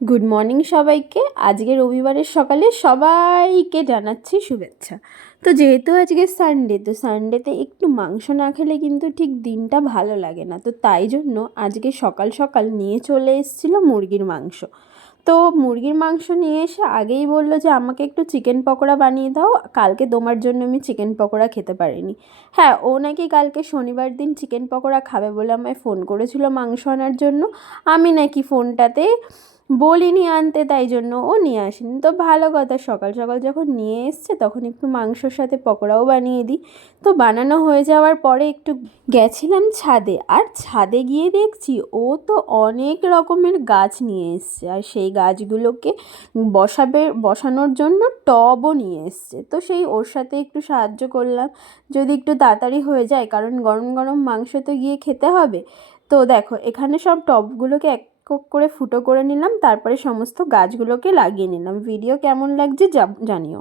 Good morning সবাইকে। আজকে রবিবারের সকালে সবাইকে জানাচ্ছি শুভেচ্ছা। তো যেহেতু আজকে সানডে, তো সানডেতে একটু মাংস না খেলে কিন্তু ঠিক দিনটা ভালো লাগে না। তো তাই জন্য আজকে সকাল সকাল নিয়ে চলে এসেছিলো মুরগির মাংস। তো মুরগির মাংস নিয়ে এসে আগেই বললো যে আমাকে একটু চিকেন পকোড়া বানিয়ে দাও, কালকে তোমার জন্য আমি চিকেন পকোড়া খেতে পারিনি। হ্যাঁ, ও নাকি কালকে শনিবার দিন চিকেন পকোড়া খাবে বলে আমায় ফোন করেছিল মাংস আনার জন্য। আমি নাকি ফোনটাতে বলিনি আনতে, তাই জন্য ও নিয়ে আসেনি। তো ভালো কথা, সকাল সকাল যখন নিয়ে এসছে তখন একটু মাংসর সাথে পকোড়াও বানিয়ে দিই। তো বানানো হয়ে যাওয়ার পরে একটু গেছিলাম ছাদে, আর ছাদে গিয়ে দেখছি ও তো অনেক রকমের গাছ নিয়ে এসছে, আর সেই গাছগুলোকে বসানোর জন্য টবও নিয়ে এসছে। তো সেই ওর সাথে একটু সাহায্য করলাম, যদি একটু তাড়াতাড়ি হয়ে যায়, কারণ গরম গরম মাংস তো গিয়ে খেতে হবে। তো দেখো, এখানে সব টবগুলোকে এক করে ফুটো করে নিলাম, তারপরে সমস্ত গাছগুলোকে লাগিয়ে নিলাম। ভিডিও কেমন লাগছে জানিও।